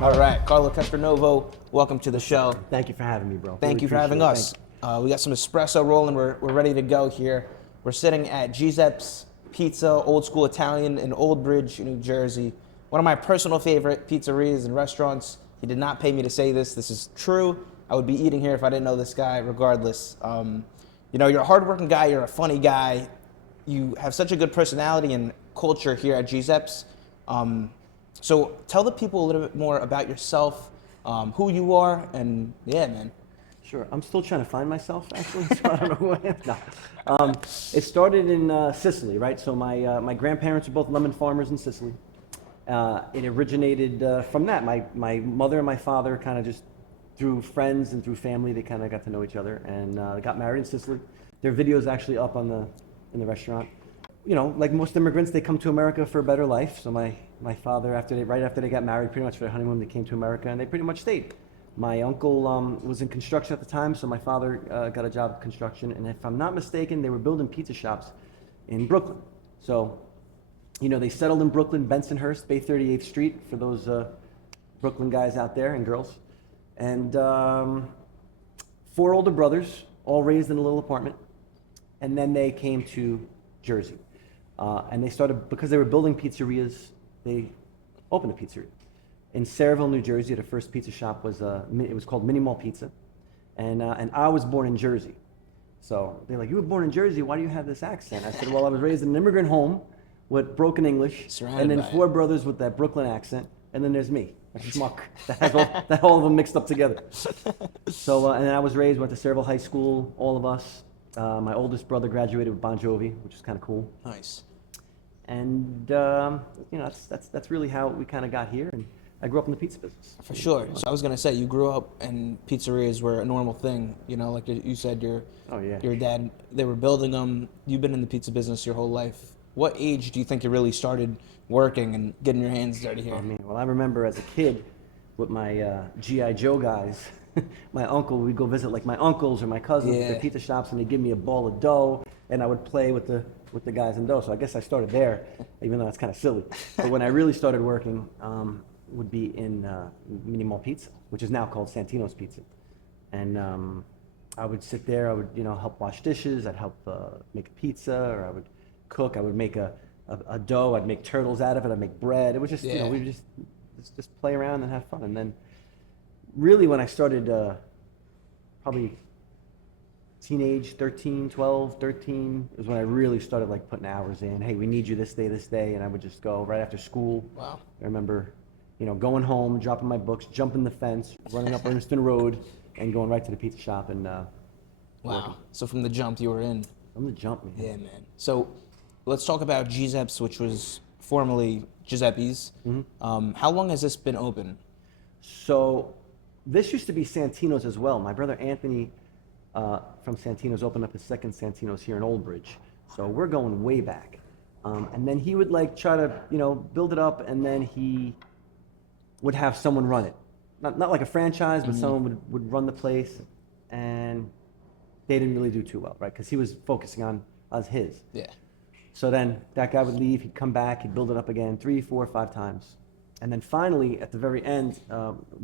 All right, Carlo Castronovo, welcome to the show. Thank you for having me, bro. Thank Really you for having appreciate us. We got some espresso rolling. We're ready to go here. We're sitting at Giuseppe's Pizza, old school Italian in Old Bridge, New Jersey. One of my personal favorite pizzerias and restaurants. He did not pay me to say this. This is true. I would be eating here if I didn't know this guy, regardless. You're a hardworking guy. You're a funny guy. You have such a good personality and culture here at Giuseppe's. So tell the people a little bit more about yourself, who you are, and yeah, man. Sure. I'm still trying to find myself, actually, so I don't know who I am. No. It started in Sicily, right? So my grandparents are both lemon farmers in Sicily. It originated from that. My mother and my father kind of just through friends and through family, they kind of got to know each other and got married in Sicily. Their video's actually up in the restaurant. You know, like most immigrants, they come to America for a better life. So my father, right after they got married, pretty much for their honeymoon, they came to America and they pretty much stayed. My uncle was in construction at the time, so my father got a job in construction. And if I'm not mistaken, they were building pizza shops in Brooklyn. So, they settled in Brooklyn, Bensonhurst, Bay 38th Street, for those Brooklyn guys out there and girls. And 4 older brothers, all raised in a little apartment. And then they came to Jersey. And they started, because they were building pizzerias, they opened a pizzeria. In Sayreville, New Jersey, the first pizza shop was called Mini Mall Pizza. And I was born in Jersey. So they're like, you were born in Jersey, why do you have this accent? I said, well, I was raised in an immigrant home with broken English, and then 4 brothers with that Brooklyn accent, and then there's me, a schmuck that has all of them mixed up together. So, and then I was raised, went to Sayreville High School, all of us. My oldest brother graduated with Bon Jovi, which is kind of cool. Nice. And that's really how we kind of got here. And I grew up in the pizza business. For sure. So I was gonna say, you grew up and pizzerias were a normal thing. Like you said, your dad, they were building them. You've been in the pizza business your whole life. What age do you think you really started working and getting your hands dirty here? Well, I remember as a kid with my G.I. Joe guys, my uncle, we'd go visit like my uncles or my cousins at their pizza shops, and they'd give me a ball of dough, and I would play with the guys in dough. So I guess I started there, even though that's kind of silly. But when I really started working, would be in Mini Mall Pizza, which is now called Santino's Pizza. And I would sit there, I would help wash dishes, I'd help make a pizza, or I would cook, I would make a dough, I'd make turtles out of it, I'd make bread. It was just, we would just play around and have fun. And then really when I started probably teenage, 12, 13, is when I really started like putting hours in. Hey, we need you this day, and I would just go right after school. Wow. I remember, going home, dropping my books, jumping the fence, running up Erneston Road, and going right to the pizza shop and wow. Working. So from the jump, you were in. From the jump, man. Yeah, man. So let's talk about Giuseppe's, which was formerly Giuseppe's. Mm-hmm. How long has this been open? So this used to be Santino's as well. My brother Anthony from Santino's opened up his second Santino's here in Old Bridge. So we're going way back. And then he would try to, build it up, and then he would have someone run it. Not like a franchise, but someone would run the place, and they didn't really do too well, right? Because he was focusing on his. Yeah. So then that guy would leave, he'd come back, he'd build it up again 3, 4, 5 times. And then finally, at the very end,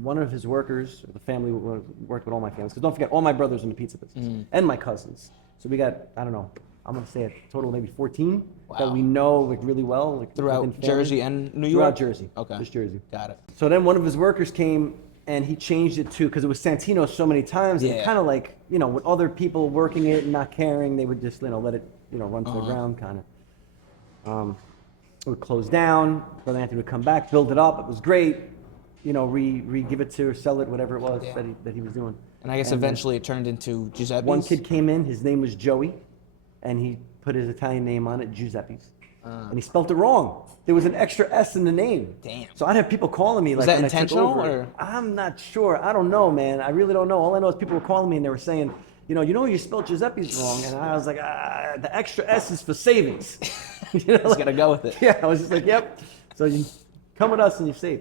one of his workers, the family worked with all my families, because don't forget, all my brothers in the pizza business, and my cousins. So we got, I don't know, I'm going to say a total of maybe 14 that we know really well. Throughout Jersey and New York? Throughout Jersey. Okay. Just Jersey. Got it. So then one of his workers came, and he changed it to, because it was Santino so many times, and kind of with other people working it and not caring, they would just, let it, run to the ground kind of. It would close down, Brother Anthony would come back, build it up, it was great, give it to or sell it, whatever it was that he was doing. And I guess eventually it turned into Giuseppe's? One kid came in, his name was Joey, and he put his Italian name on it, Giuseppe's. And he spelt it wrong. There was an extra S in the name. Damn. So I'd have people calling me Was like, that when I took intentional, over. or? I'm not sure. I don't know, man. I really don't know. All I know is people were calling me and they were saying, you spelled Giuseppe's wrong. And I was like, the extra S is for savings. Just gotta go with it. Yeah, I was just like, yep. So you come with us and you're safe.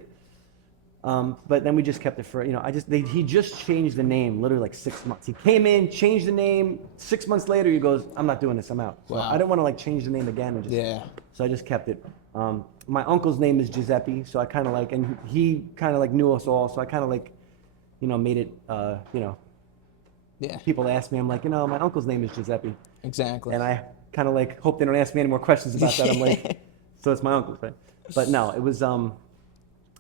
But then we just kept it for, he just changed the name literally like 6 months. He came in, changed the name. 6 months later, he goes, I'm not doing this, I'm out. So Wow. I didn't want to like change the name again. And just, Yeah. So I just kept it. My uncle's name is Giuseppe, so I kind of like, and he kind of like knew us all, so I kind of like, made it, Yeah. people ask me, I'm like, my uncle's name is Giuseppe. Exactly. And I kind of like hope they don't ask me any more questions about that. I'm like, so it's my uncle's, right? But no, it was,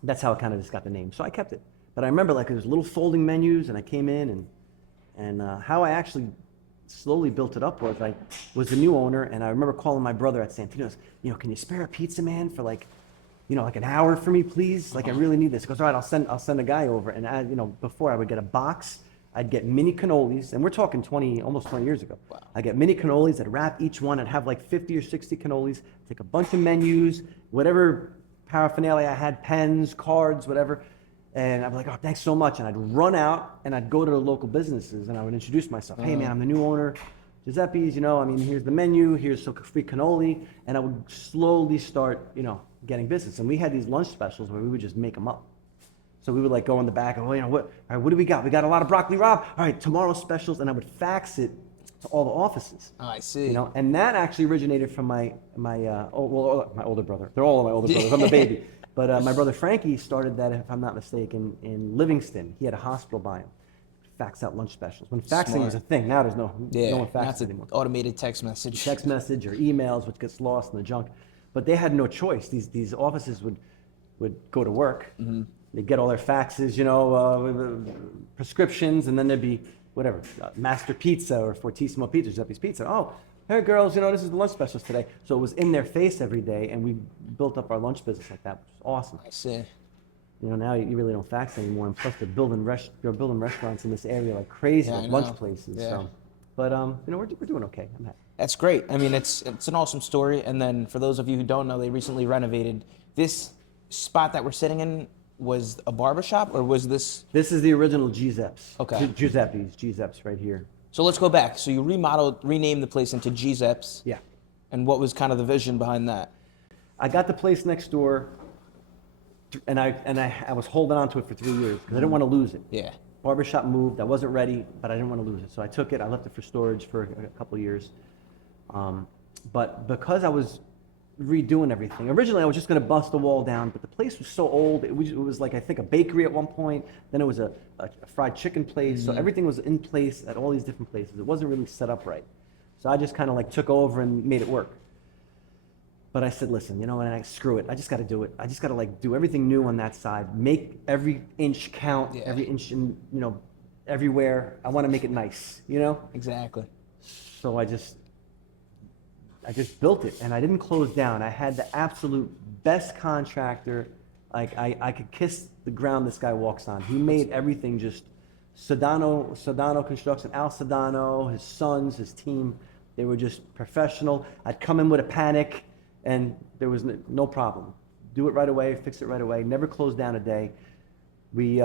that's how it kind of just got the name. So I kept it. But I remember like it was little folding menus, and I came in, and how I actually slowly built it up was I was the new owner, and I remember calling my brother at Santino's, can you spare a pizza man for like, like an hour for me, please? Like I really need this. He goes, all right, I'll send a guy over. And before I would get a box, I'd get mini cannolis, and we're talking almost 20 years ago. Wow. I get mini cannolis, I'd wrap each one, I'd have like 50 or 60 cannolis, take a bunch of menus, whatever paraphernalia I had, pens, cards, whatever. And I'd be like, oh, thanks so much. And I'd run out and I'd go to the local businesses and I would introduce myself. Hey man, I'm the new owner, Giuseppe's, here's the menu, here's some free cannoli. And I would slowly start, getting business. And we had these lunch specials where we would just make them up. So we would like go in the back and, all right, what do we got? We got a lot of broccoli rabe. All right, tomorrow's specials. And I would fax it to all the offices. Oh, I see. And that actually originated from my older brother. They're all my older brothers. I'm the baby. But my brother Frankie started that, if I'm not mistaken, in Livingston. He had a hospital by him. Fax out lunch specials. When faxing Smart. was a thing, now there's no one faxes That's an anymore. automated text message. Text message or emails, which gets lost in the junk. But they had no choice. These offices would go to work. Mm-hmm. They'd get all their faxes, prescriptions, and then there'd be whatever, Master Pizza or Fortissimo Pizza, Giuseppe's Pizza. Oh, hey girls, this is the lunch specials today. So it was in their face every day, and we built up our lunch business like that, which was awesome. I see. Now you really don't fax anymore, and plus they're building restaurants in this area like crazy, Yeah, like I know. lunch places. Yeah. So, but we're doing okay. I'm happy. That's great. I mean, it's an awesome story. And then for those of you who don't know, they recently renovated. This spot that we're sitting in was a barbershop, or was this? This is the original Giuseppe's. Okay. Giuseppe's right here. So let's go back. So you renamed the place into Giuseppe's. Yeah. And what was kind of the vision behind that? I got the place next door, and I was holding on to it for 3 years because I didn't want to lose it. Yeah. Barbershop moved. I wasn't ready, but I didn't want to lose it. So I took it. I left it for storage for a couple of years. But because I was redoing everything, originally I was just going to bust the wall down, but the place was so old. It was like, I think, a bakery at one point. Then it was a fried chicken place. Mm-hmm. So everything was in place at all these different places. It wasn't really set up right. So I just kind of like took over and made it work. But I said, listen, screw it. I just got to do it. I just got to like do everything new on that side. Make every inch count, every inch in, everywhere. I want to make it nice, Exactly. So I just built it, and I didn't close down. I had the absolute best contractor. Like I could kiss the ground this guy walks on. He made everything just Sedano Construction, Al Sedano, his sons, his team. They were just professional. I'd come in with a panic, and there was no problem. Do it right away, fix it right away. Never closed down a day. We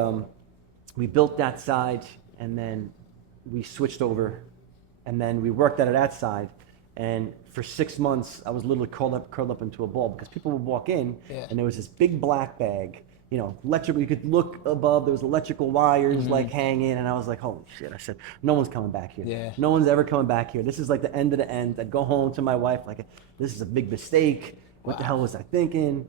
built that side, and then we switched over, and then we worked out of that side. And for 6 months, I was literally curled up into a ball because people would walk in, and there was this big black bag, electrical. You could look above. There was electrical wires like hanging, and I was like, "Holy shit!" I said, "No one's coming back here. Yeah. No one's ever coming back here. This is like the end of the end." I'd go home to my wife like, "This is a big mistake. What the hell was I thinking?"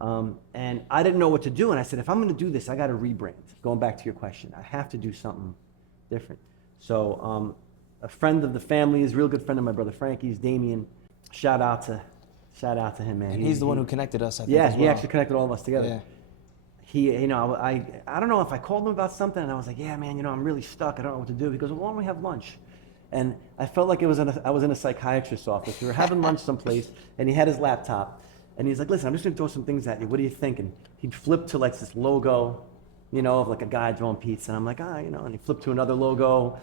And I didn't know what to do. And I said, "If I'm going to do this, I got to rebrand." Going back to your question, I have to do something different. So. A friend of the family is a real good friend of my brother Frankie's, Damien. Shout out to him, man. And he's the one who connected us, I think, yeah, as well. he actually connected all of us together. Yeah. He, I don't know if I called him about something, and I was like, yeah, man, I'm really stuck. I don't know what to do. He goes, well, why don't we have lunch? And I felt like I was in a psychiatrist's office. We were having lunch someplace, and he had his laptop, and he's like, listen, I'm just going to throw some things at you. What are you thinking? He'd flip to like this logo, of like a guy throwing pizza, and I'm like, and he flipped to another logo.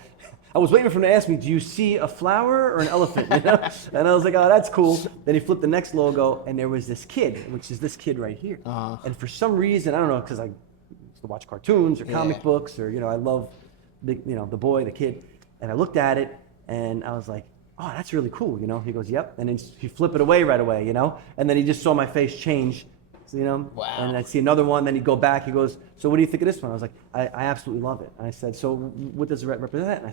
I was waiting for him to ask me, do you see a flower or an elephant? And I was like, oh, that's cool. Then he flipped the next logo, and there was this kid, which is this kid right here. Uh-huh. And for some reason, I don't know, because I used to watch cartoons or comic books, or I love the boy, the kid. And I looked at it, and I was like, oh, that's really cool. He goes, yep. And then he flipped it away right away. And then he just saw my face change. you know? Wow. And I'd see another one, then he'd go back, he goes, so what do you think of this one? I was like, I absolutely love it. And I said, so what does it represent? And I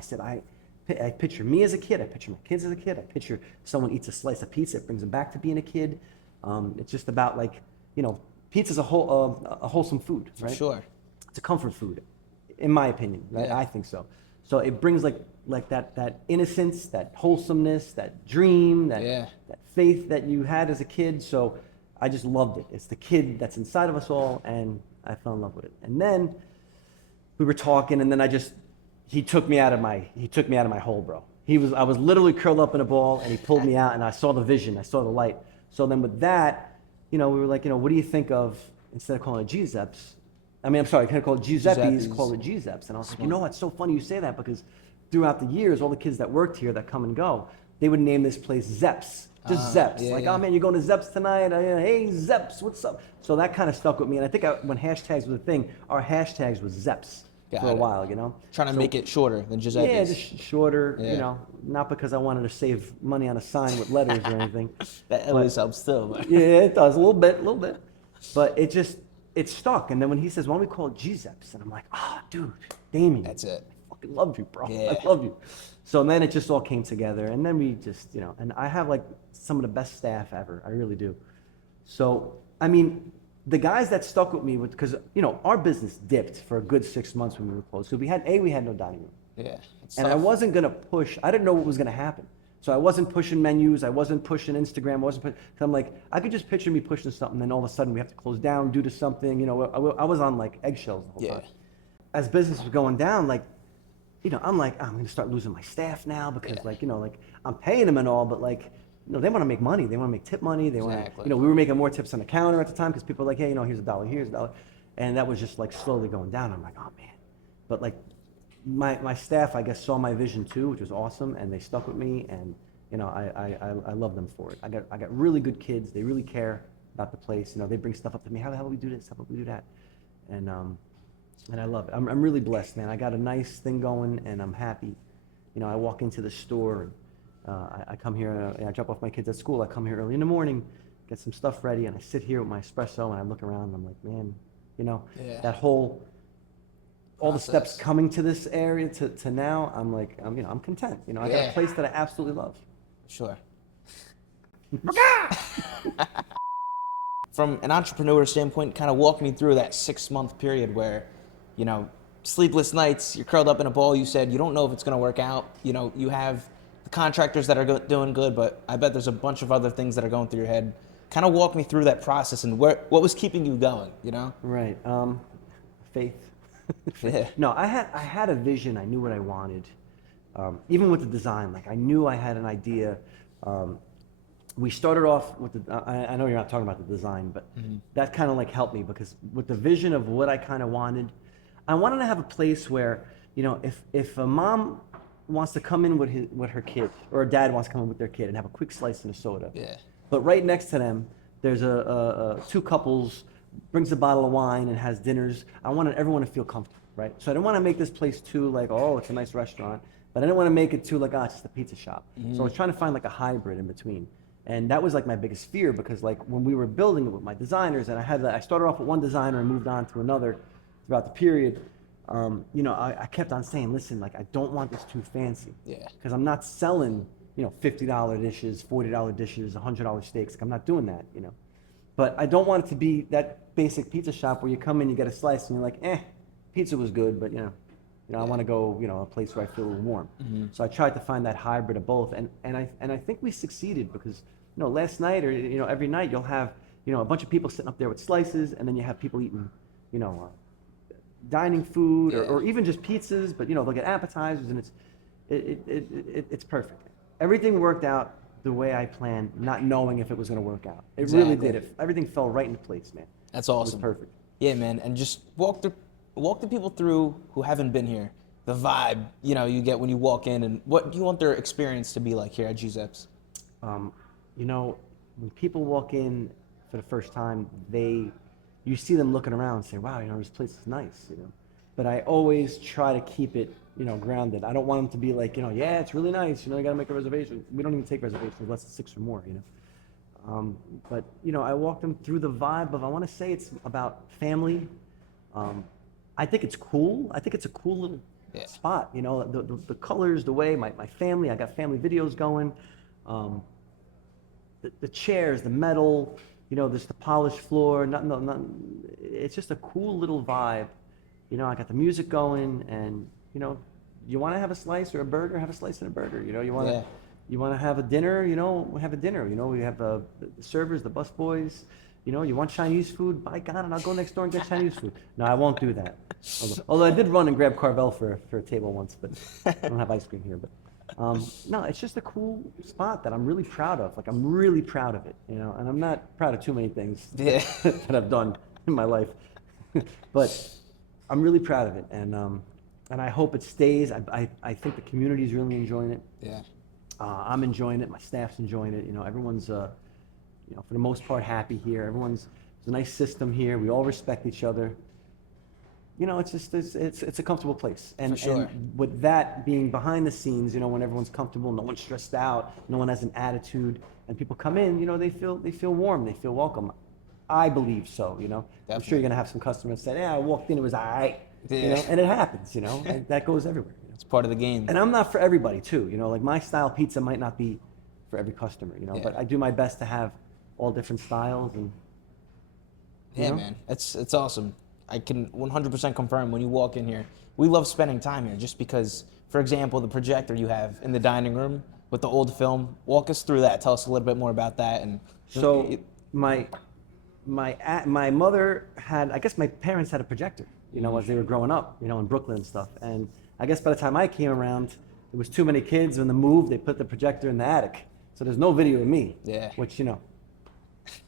said, I picture me as a kid, I picture my kids as a kid, I picture someone eats a slice of pizza, it brings them back to being a kid. It's just about like, pizza's a wholesome food, right? Sure. It's a comfort food, in my opinion, right? Yeah. I think so. So it brings like that innocence, that wholesomeness, that dream, that faith that you had as a kid. So I just loved it. It's the kid that's inside of us all, and I fell in love with it. And then we were talking, and then he took me out of my hole, bro. I was literally curled up in a ball, and he pulled me out, and I saw the vision, I saw the light. So then with that, we were like, what do you think of, instead of calling it Giuseppe's, can I call it Giuseppe's, call it Giuseppe's. And I was like, it's so funny you say that, because throughout the years, all the kids that worked here that come and go, they would name this place Zepp's. Just Zepp's. Oh man, you're going to Zepp's tonight? Hey, Zepp's, what's up? So that kind of stuck with me. And I think when hashtags was a thing, our hashtags was Zepp's for a while, Trying to make it shorter than Giuseppe's. Yeah, just shorter, not because I wanted to save money on a sign with letters or anything. That always helps still. Yeah, it does, a little bit. But it stuck. And then when he says, why don't we call it Giuseppe's? And I'm like, dude, Damien. That's it. I fucking love you, bro. Yeah. I love you. So then it just all came together. And then we just, and I have like some of the best staff ever. I really do. So, the guys that stuck with me, because, our business dipped for a good 6 months when we were closed. So we had no dining room. Yeah. And I wasn't going to push. I didn't know what was going to happen. So I wasn't pushing menus. I wasn't pushing Instagram. Cause I'm like, I could just picture me pushing something, then all of a sudden we have to close down due to something. I was on like eggshells the whole time. As business was going down, like, I'm like, I'm going to start losing my staff now because I'm paying them and all, but like, they want to make money. They want to make tip money. They want to, we were making more tips on the counter at the time because people were like, hey, here's $1, here's $1. And that was just like slowly going down. I'm like, oh man. But like my staff, I guess, saw my vision too, which was awesome. And they stuck with me, and I love them for it. I got really good kids. They really care about the place. They bring stuff up to me. How the hell do we do this? How do we do that? And I love it. I'm really blessed, man. I got a nice thing going, and I'm happy. I walk into the store, and I come here, I drop off my kids at school. I come here early in the morning, get some stuff ready, and I sit here with my espresso, and I look around, and I'm like, man, that whole, all the steps coming to this area to now, I'm like, I'm content. I got a place that I absolutely love. Sure. From an entrepreneur standpoint, kind of walk me through that 6-month period where, sleepless nights, you're curled up in a ball, you said you don't know if it's going to work out. You have the contractors that are doing good, but I bet there's a bunch of other things that are going through your head. Kind of walk me through that process and what was keeping you going, Right. Faith. Yeah. No, I had a vision. I knew what I wanted. Even with the design, like I knew I had an idea. We started off with I know you're not talking about the design, but that kind of like helped me because with the vision of what I kind of wanted, I wanted to have a place where, if a mom wants to come in with her kid, or a dad wants to come in with their kid and have a quick slice and a soda. Yeah. But right next to them, there's two couples, brings a bottle of wine and has dinners. I wanted everyone to feel comfortable, right? So I didn't want to make this place too like, oh, it's a nice restaurant, but I didn't want to make it too like, it's just a pizza shop. So I was trying to find like a hybrid in between. And that was like my biggest fear because like when we were building it with my designers, and I started off with one designer and moved on to another throughout the period. I kept on saying, listen, like I don't want this too fancy. Yeah. Because I'm not selling, $50 dishes, $40 dishes, $100 steaks. Like, I'm not doing that, But I don't want it to be that basic pizza shop where you come in, you get a slice, and you're like, pizza was good, but I want to go, a place where I feel a little warm. So I tried to find that hybrid of both, and I think we succeeded because, last night or every night you'll have, a bunch of people sitting up there with slices, and then you have people eating, dining food or even just pizzas, but they'll get appetizers, and it's perfect. Everything worked out the way I planned, not knowing if it was going to work out. It really did. Everything fell right into place, man. That's awesome. It was perfect. Yeah, man, and just walk the people through who haven't been here, the vibe, you get when you walk in, and what do you want their experience to be like here at Giuseppe's? When people walk in for the first time, you see them looking around and say, wow, this place is nice, But I always try to keep it, grounded. I don't want them to be like, yeah, it's really nice, you got to make a reservation. We don't even take reservations unless it's 6 or more, But I walked them through the vibe of, I want to say it's about family. I think it's cool. I think it's a cool little spot. The colors, the way my family. I got family videos going. The chairs, the metal. There's the polished floor. It's just a cool little vibe. I got the music going, and you want to have a slice or a burger, have a slice and a burger. You want to have a dinner, have a dinner. We have the servers, the busboys. You want Chinese food? By God, and I'll go next door and get Chinese food. No, I won't do that. Although I did run and grab Carvel for a table once, but I don't have ice cream here. But no, it's just a cool spot that I'm really proud of. Like, I'm really proud of it, and I'm not proud of too many things that I've done in my life. But I'm really proud of it, and I hope it stays. I think the community's really enjoying it. Yeah. I'm enjoying it. My staff's enjoying it. Everyone's, for the most part, happy here. There's a nice system here. We all respect each other. It's a comfortable place. For sure. And with that being behind the scenes, when everyone's comfortable, no one's stressed out, no one has an attitude, and people come in, they feel warm, they feel welcome. I believe so. I'm sure you're gonna have some customers say, "Yeah, I walked in, it was all right," and it happens. And that goes everywhere. It's part of the game. And I'm not for everybody too. Like, my style pizza might not be for every customer. But I do my best to have all different styles and. Man, it's awesome. I can 100% confirm when you walk in here, we love spending time here just because, for example, the projector you have in the dining room with the old film, walk us through that. Tell us a little bit more about that. And so my mother had, I guess my parents had a projector, as they were growing up, in Brooklyn and stuff. And I guess by the time I came around, there was too many kids. On the move, they put the projector in the attic. So there's no video of me, which, I'm a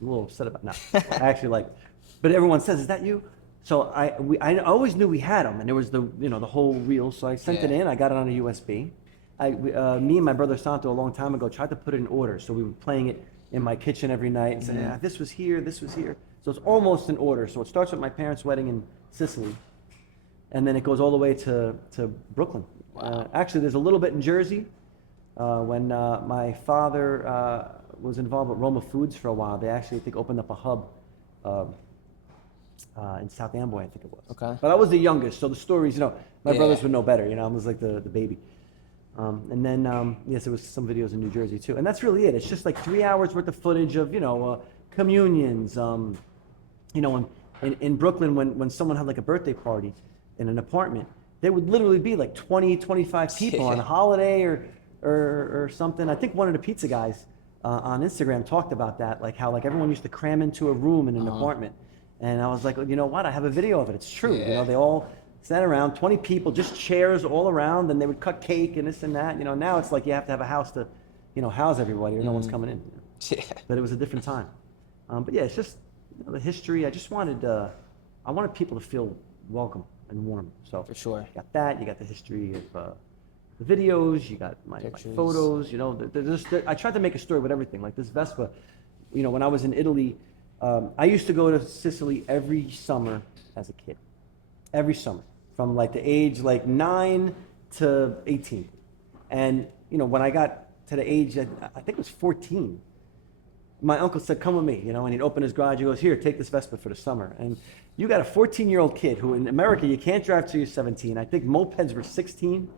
little upset about now. I actually like, but everyone says, "Is that you?" So I always knew we had them, and there was the whole reel. So I sent it in. I got it on a USB. Me and my brother Santo a long time ago tried to put it in order. So we were playing it in my kitchen every night and saying, "This was here, this was here." So it's almost in order. So it starts with my parents' wedding in Sicily, and then it goes all the way to Brooklyn. Wow. Actually, there's a little bit in Jersey. When my father was involved with Roma Foods for a while, they actually, I think, opened up a hub in South Amboy, I think it was. Okay. But I was the youngest, so the stories, my brothers would know better. I was like the baby. And then, yes, there was some videos in New Jersey too. And that's really it. It's just like 3 hours worth of footage of, communions. In Brooklyn, when someone had like a birthday party in an apartment, there would literally be like 20, 25 people on a holiday or something. I think one of the pizza guys on Instagram talked about that, like how like everyone used to cram into a room in an apartment. And I was like, you know what? I have a video of it. It's true. They all sat around, 20 people, just chairs all around, and they would cut cake and this and that. Now it's like you have to have a house to, house everybody, or no one's coming in. But it was a different time. But yeah, it's just the history. I just wanted, I wanted people to feel welcome and warm. So For sure. You got that. You got the history of the videos. You got my photos. I tried to make a story with everything. Like this Vespa, when I was in Italy. I used to go to Sicily every summer as a kid. Every summer. From like the age 9 to 18. And, when I got to the age, I think it was 14, my uncle said, "Come with me," and he'd open his garage. He goes, "Here, take this Vespa for the summer." And you got a 14-year-old kid who in America, you can't drive till you're 17. I think mopeds were 16,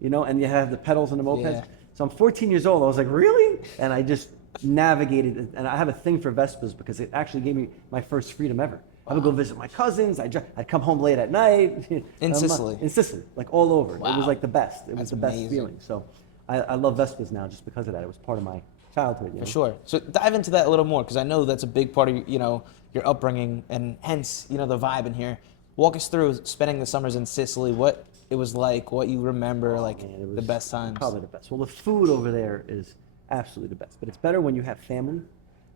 and you have the pedals on the mopeds. Yeah. So I'm 14 years old. I was like, really? And I just navigated, and I have a thing for Vespas because it actually gave me my first freedom ever. I would go visit my cousins. I'd come home late at night. In Sicily? In Sicily, like all over. Wow. It was like the best. It was That's the best amazing. feeling. So I love Vespas now just because of that. It was part of my childhood. For sure. So dive into that a little more, because I know that's a big part of your upbringing, and hence the vibe in here. Walk us through spending the summers in Sicily. What it was like, what you remember, the best times. Probably the best. Well, the food over there is absolutely the best, but it's better when you have family.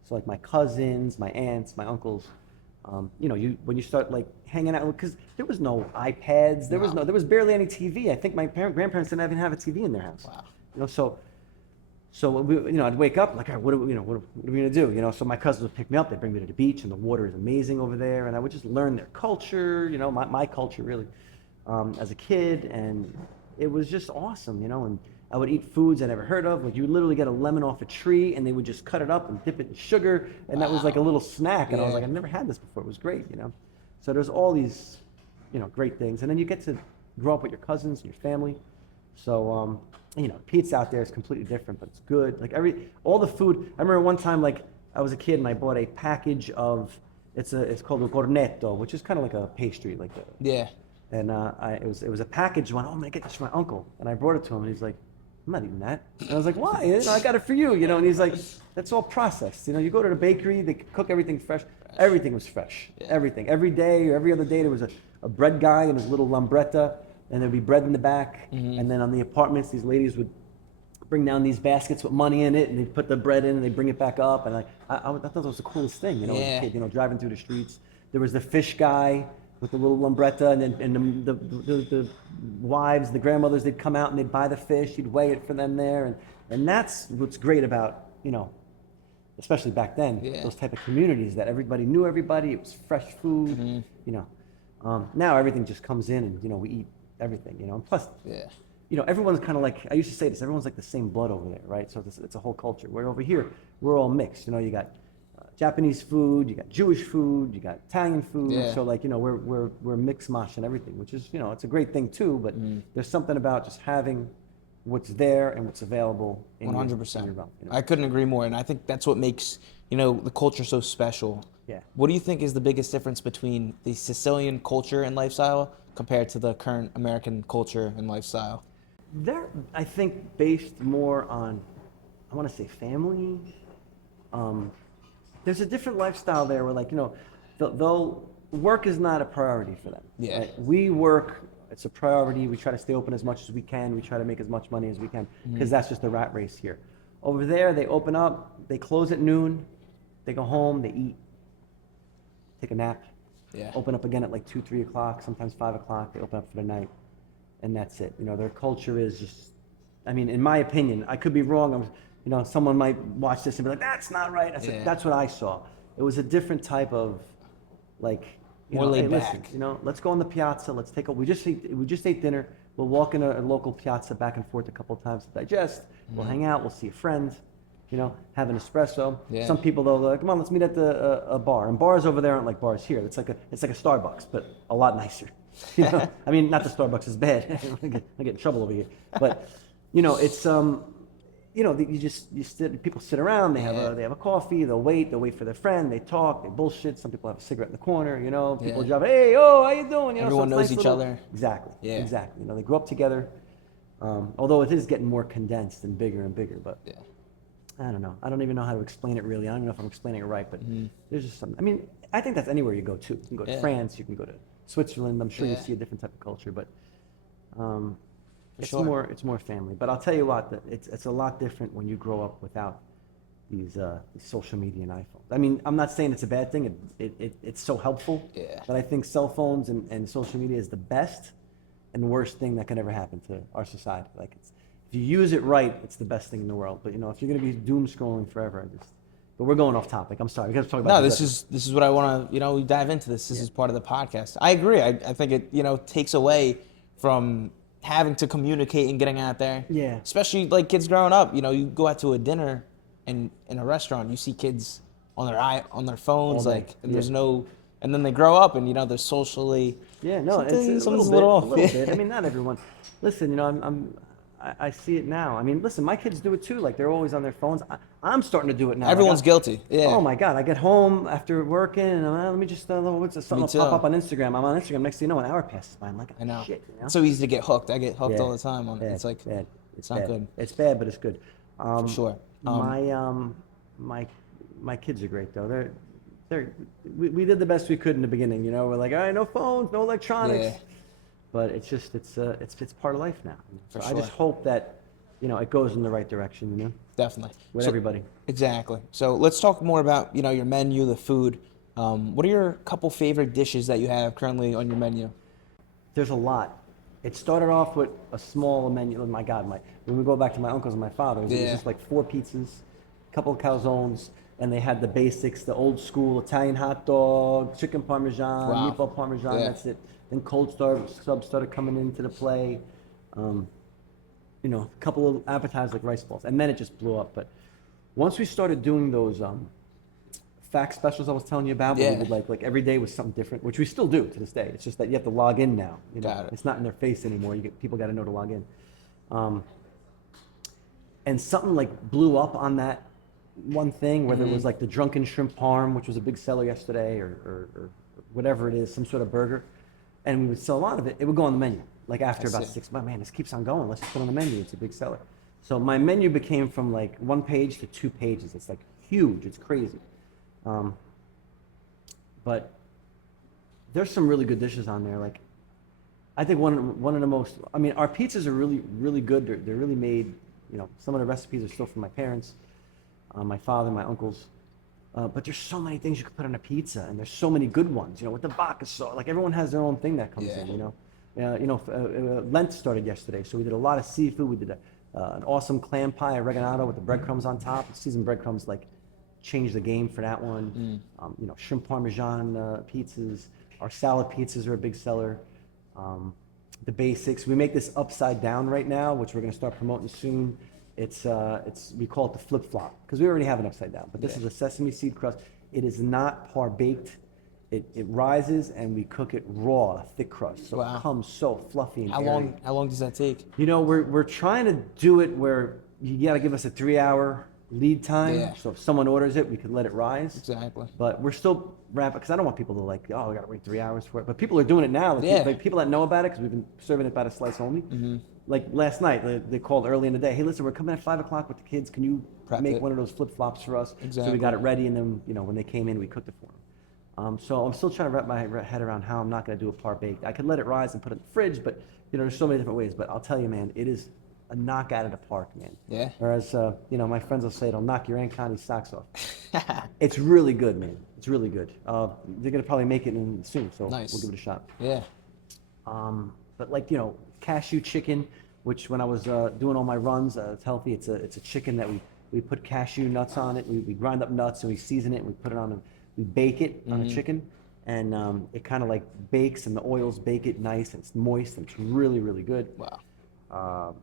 So like my cousins, my aunts, my uncles. When you start like hanging out, because there was no iPads, there was barely any TV. I think my grandparents didn't even have a TV in their house. Wow. So we, I'd wake up like, all right, what are we gonna do? So my cousins would pick me up, they'd bring me to the beach, and the water is amazing over there, and I would just learn their culture, my culture really, as a kid, and it was just awesome, I would eat foods I never heard of. Like you would literally get a lemon off a tree and they would just cut it up and dip it in sugar. And that was like a little snack. And I was like, I've never had this before. It was great, you know? So there's all these, you know, great things. And then you get to grow up with your cousins and your family. So, you know, pizza out there is completely different, but it's good. Like all the food. I remember one time, like I was a kid and I bought a package of, it's called a cornetto, which is kind of like a pastry, like a, Yeah. and it was a package. One, oh, I'm gonna get this for my uncle, and I brought it to him, and he's like, I'm not eating that. And I was like, why? You know, I got it for you, you know. And he's like, that's all processed. You know, you go to the bakery, they cook everything fresh. Everything was fresh. Yeah. Everything. Every day or every other day, there was a bread guy and his little lambretta, and there'd be bread in the back. And then on the apartments, these ladies would bring down these baskets with money in it, and they'd put the bread in, and they'd bring it back up. And I thought that was the coolest thing, you know, as a kid, you know, driving through the streets. There was the fish guy with the little lambretta, and then the wives, the grandmothers, they'd come out and they'd buy the fish. He'd weigh it for them there, and that's what's great about, you know, especially back then, those type of communities that everybody knew everybody. It was fresh food, you know. Now everything just comes in, and you know we eat everything, you know. And plus, you know, everyone's kind of like, I used to say this, everyone's like the same blood over there, right? So it's a whole culture. Where over here, we're all mixed. You know, you got Japanese food, you got Jewish food, you got Italian food. Yeah. So like, you know, we're mixed mash and everything, which is, you know, it's a great thing too. But there's something about just having what's there and what's available in 100%. your realm. You know? I couldn't agree more, and I think that's what makes, you know, the culture so special. Yeah. What do you think is the biggest difference between the Sicilian culture and lifestyle compared to the current American culture and lifestyle? They're, I think, based more on, I want to say family. There's a different lifestyle there where, like, you know, they'll work is not a priority for them. Yeah. Right? We work, it's a priority. We try to stay open as much as we can. We try to make as much money as we can because that's just the rat race here. Over there, they open up, they close at noon, they go home, they eat, take a nap, open up again at like 2, 3 o'clock, sometimes 5 o'clock. They open up for the night, and that's it. You know, their culture is just, I mean, in my opinion, I could be wrong. You know, someone might watch this and be like, that's not right. I said, that's what I saw. It was a different type of, like, you More know, laid hey, listen, back. you know, let's go on the piazza. Let's take we just ate dinner. We'll walk in a local piazza back and forth a couple of times to digest. We'll hang out. We'll see a friend. You know, have an espresso. Yeah. Some people though, they're like, come on, let's meet at a bar. And bars over there aren't like bars here. It's like a Starbucks, but a lot nicer. You know, I mean, not that Starbucks is bad. I get in trouble over here, but you know, it's you know, people sit around, they have a coffee, they'll wait for their friend, they talk, they bullshit. Some people have a cigarette in the corner, you know, people drive, hey, oh, how you doing? You know, Everyone so knows nice each other. Exactly. Yeah. Exactly. You know, they grew up together. Although it is getting more condensed and bigger, but I don't know. I don't even know how to explain it really. I don't even know if I'm explaining it right, but there's just some. I mean, I think that's anywhere you go to. You can go to France, you can go to Switzerland. I'm sure you see a different type of culture, but it's more family. But I'll tell you what, it's a lot different when you grow up without these social media and iPhones. I mean, I'm not saying it's a bad thing. It's so helpful. Yeah. But I think cell phones and social media is the best and worst thing that can ever happen to our society. Like, if you use it right, it's the best thing in the world. But you know, if you're going to be doom scrolling forever, but we're going off topic. I'm sorry. We got to talk about. No, this is what I want to, you know, we dive into this. This is part of the podcast. I agree. I think it, you know, takes away from having to communicate and getting out there. Yeah. Especially like kids growing up. You know, you go out to a dinner and in a restaurant, you see kids on their phones, like, and there's no, and then they grow up and you know they're socially. Yeah, no, it's a little bit. I mean, not everyone. Listen, you know, I see it now. I mean, listen, my kids do it too. Like, they're always on their phones. I'm starting to do it now. Everyone's guilty. Yeah. Oh my God, I get home after working and let me just something will pop up on Instagram. I'm on Instagram. Next thing you know, an hour passes by. I'm like, I know. shit. You know? It's so easy to get hooked. I get hooked all the time on it. It's like bad. It's not good. It's bad, but it's good. For sure. My kids are great though. We did the best we could in the beginning. You know, we're like, all right, no phones, no electronics. Yeah. But it's just it's part of life now. So For I just hope that, you know, it goes in the right direction. You know, Definitely. with everybody. Exactly. So let's talk more about, you know, your menu, the food. What are your couple favorite dishes that you have currently on your menu? There's a lot. It started off with a small menu. Oh my God, when we go back to my uncles and my father's, it was just like 4 pizzas, a couple of calzones, and they had the basics, the old school Italian hot dog, chicken parmesan, meatball parmesan. That's it. Then cold subs started coming into the play. a couple of appetizers like rice balls, and then it just blew up. But once we started doing those fact specials I was telling you about, where we would like every day was something different, which we still do to this day. It's just that you have to log in now. Got it. It's not in their face anymore. People got to know to log in. And something like blew up on that one thing, whether it was like the drunken shrimp parm, which was a big seller yesterday, or whatever it is, some sort of burger, and we would sell a lot of it. It would go on the menu. Like after about 6 months, man, this keeps on going. Let's just put it on the menu. It's a big seller. So my menu became from like 1 page to 2 pages. It's like huge. It's crazy. But there's some really good dishes on there. Like I think one of the most. I mean, our pizzas are really really good. They're really made. Some of the recipes are still from my parents, my father, my uncles. But there's so many things you could put on a pizza, and there's so many good ones. With the vodka sauce. Like everyone has their own thing that comes in. Lent started yesterday, so we did a lot of seafood. We did an awesome clam pie, oregano with the breadcrumbs on top. Seasoned breadcrumbs changed the game for that one. Shrimp parmesan pizzas. Our salad pizzas are a big seller. The basics. We make this upside down right now, which we're going to start promoting soon. We call it the flip flop because we already have an upside down, but this is a sesame seed crust. It is not par baked. It rises and we cook it raw, a thick crust, so it comes so fluffy and airy. How long does that take? We're trying to do it where you got to give us a 3-hour lead time. Yeah. So if someone orders it, we could let it rise. Exactly. But we're still wrapping because I don't want people to we got to wait 3 hours for it. But people are doing it now. People that know about it because we've been serving it by the slice only. Like last night, they called early in the day. Hey, listen, we're coming at 5 o'clock with the kids. Can you make one of those flip flops for us? Exactly. So we got it ready, and then when they came in, we cooked it for them. So I'm still trying to wrap my head around how I'm not going to do a par baked. I could let it rise and put it in the fridge, but there's so many different ways. But I'll tell you, man, it is a knockout of the park, man. Yeah. Whereas my friends will say it'll knock your Aunt Connie's socks off. It's really good, man. It's really good. They're gonna probably make it in soon, so Nice. we'll give it a shot. Yeah. But cashew chicken, which when I was doing all my runs, it's healthy. It's a chicken that we put cashew nuts on it. We grind up nuts and we season it and we put it on we bake it on a chicken, and it kind of bakes, and the oils bake it nice, and it's moist, and it's really, really good. Wow.